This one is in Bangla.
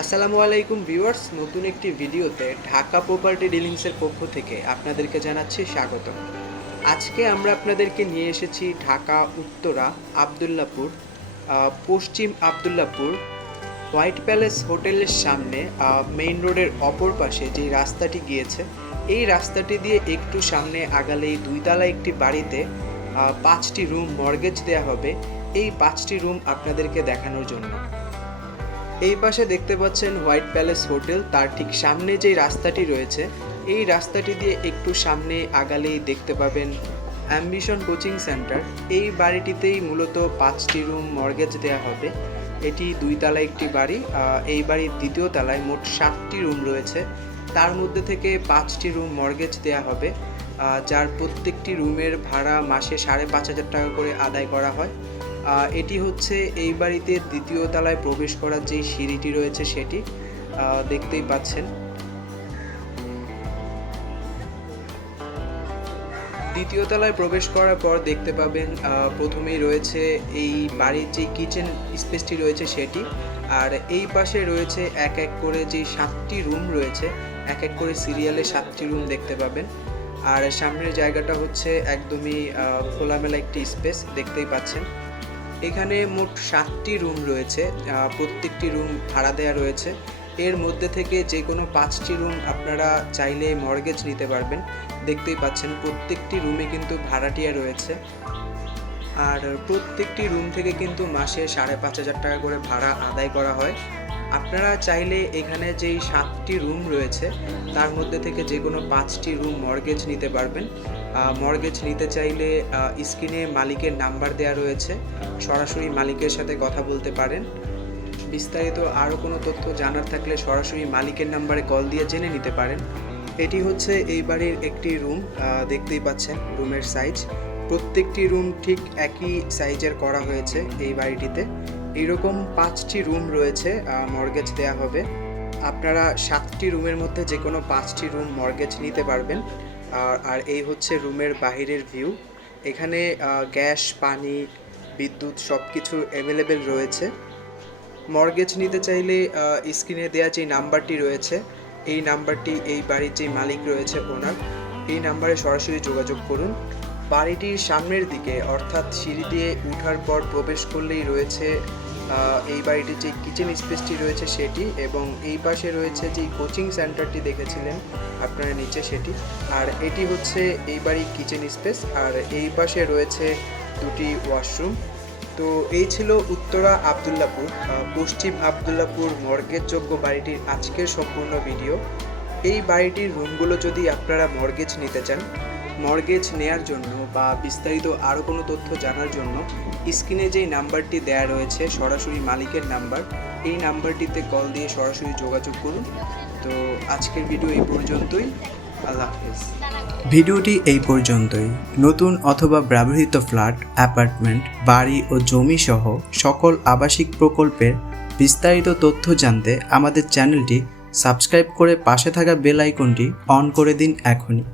আসসালামু আলাইকুম ভিউয়ার্স, নতুন একটি ভিডিওতে ঢাকা প্রপার্টি ডিলিংসের পক্ষ থেকে আপনাদেরকে জানাচ্ছি স্বাগতম। আজকে আমরা আপনাদেরকে নিয়ে এসেছি ঢাকা উত্তরা আবদুল্লাপুর, পশ্চিম আবদুল্লাপুর হোয়াইট প্যালেস হোটেলের সামনে মেইন রোডের অপর পাশে যেই রাস্তাটি গিয়েছে, এই রাস্তাটি দিয়ে একটু সামনে আগালেই দুইতলা একটি বাড়িতে 5টি রুম মর্গেজ দেওয়া হবে। এই 5টি রুম আপনাদেরকে দেখানোর জন্য এই পাশে দেখতে পাচ্ছেন হোয়াইট প্যালেস হোটেল, তার ঠিক সামনে যেই রাস্তাটি রয়েছে, এই রাস্তাটি দিয়ে একটু সামনে আগালেই দেখতে পাবেন অ্যাম্বিশন কোচিং সেন্টার। এই বাড়িটিতেই মূলত 5টি রুম মর্গেজ দেওয়া হবে। এটি দুইতলা একটি বাড়ি। এই বাড়ির দ্বিতীয় তলায় মোট 7টি রুম রয়েছে, তার মধ্যে থেকে 5টি রুম মর্গেজ দেওয়া হবে, যার প্রত্যেকটি রুমের ভাড়া মাসে 5,500 টাকা করে আদায় করা হয়। এটি হচ্ছে এই বাড়িতে দ্বিতীয় তলায় প্রবেশ করার যে সিঁড়িটি রয়েছে সেটি দেখতেই পাচ্ছেন। দ্বিতীয় তলায় প্রবেশ করার পর দেখতে পাবেন প্রথমেই রয়েছে এই বাড়ির যে কিচেন স্পেসটি রয়েছে সেটি, আর এই পাশে রয়েছে এক এক করে যে 7টি রুম রয়েছে, এক এক করে সিরিয়ালে 7টি রুম দেখতে পাবেন। আর সামনের জায়গাটা হচ্ছে একদমই খোলামেলা একটি স্পেস দেখতেই পাচ্ছেন। এখানে মোট 7টি রুম রয়েছে, প্রত্যেকটি রুম ভাড়া দেওয়া রয়েছে। এর মধ্যে থেকে যে কোনো 5টি রুম আপনারা চাইলে মর্গেজ নিতে পারবেন। দেখতেই পাচ্ছেন প্রত্যেকটি রুমে কিন্তু ভাড়াটিয়া রয়েছে, আর প্রত্যেকটি রুম থেকে কিন্তু মাসে 5,500 টাকা করে ভাড়া আদায় করা হয়। আপনারা চাইলে এখানে যেই 7টি রুম রয়েছে তার মধ্যে থেকে যে কোনো 5টি রুম মর্গেজ নিতে পারবেন। মর্গেজ নিতে চাইলে স্ক্রিনে মালিকের নাম্বার দেওয়া রয়েছে, সরাসরি মালিকের সাথে কথা বলতে পারেন। বিস্তারিত আরও কোনো তথ্য জানার থাকলে সরাসরি মালিকের নাম্বারে কল দিয়ে জেনে নিতে পারেন। এটি হচ্ছে এই বাড়ির একটি রুম, দেখতেই পাচ্ছেন রুমের সাইজ। প্রত্যেকটি রুম ঠিক একই সাইজের করা হয়েছে এই বাড়িটিতে। এইরকম 5টি রুম রয়েছে, মর্গেজ দেওয়া হবে। আপনারা 7টি রুমের মধ্যে যে কোনো 5টি রুম মর্গেজ নিতে পারবেন। আর এই হচ্ছে রুমের বাহিরের ভিউ। এখানে গ্যাস, পানি, বিদ্যুৎ সব কিছু অ্যাভেলেবেল রয়েছে। মর্গেজ নিতে চাইলে স্ক্রিনে দেওয়া যে নাম্বারটি রয়েছে, এই নাম্বারটি এই বাড়ির যে মালিক রয়েছে ওনার, এই নাম্বারে সরাসরি যোগাযোগ করুন। বাড়িটির সামনের দিকে অর্থাৎ সিঁড়ি দিয়ে উঠার পর প্রবেশ করলেই রয়েছে এই বাড়িটির যে কিচেন স্পেসটি রয়েছে সেটি, এবং এই পাশে রয়েছে যে কোচিং সেন্টারটি দেখেছিলেন আপনারা নিচে সেটি। আর এটি হচ্ছে এই বাড়ির কিচেন স্পেস, আর এই পাশে রয়েছে 2টি ওয়াশরুম। তো এই ছিল উত্তরা আবদুল্লাপুর পশ্চিম আবদুল্লাপুর মর্গেজযোগ্য বাড়িটির আজকের সম্পূর্ণ ভিডিও। এই বাড়িটির রুমগুলো যদি আপনারা মর্গেজ নিতে চান, মর্গেজ নেয়ার জন্য বা বিস্তারিত আরও কোনো তথ্য জানার জন্য স্ক্রিনে যেই নাম্বারটি দেয়া রয়েছে সরাসরি মালিকের নাম্বার, এই নাম্বারটিতে কল দিয়ে সরাসরি যোগাযোগ করুন। তো আজকের ভিডিও এই পর্যন্তই। আল্লাহ হাফেজ। ভিডিওটি এই পর্যন্তই। নতুন অথবা ব্যবহৃত ফ্ল্যাট, অ্যাপার্টমেন্ট, বাড়ি ও জমি সহ সকল আবাসিক প্রকল্পের বিস্তারিত তথ্য জানতে আমাদের চ্যানেলটি সাবস্ক্রাইব করে পাশে থাকা বেল আইকনটি অন করে দিন এখনই।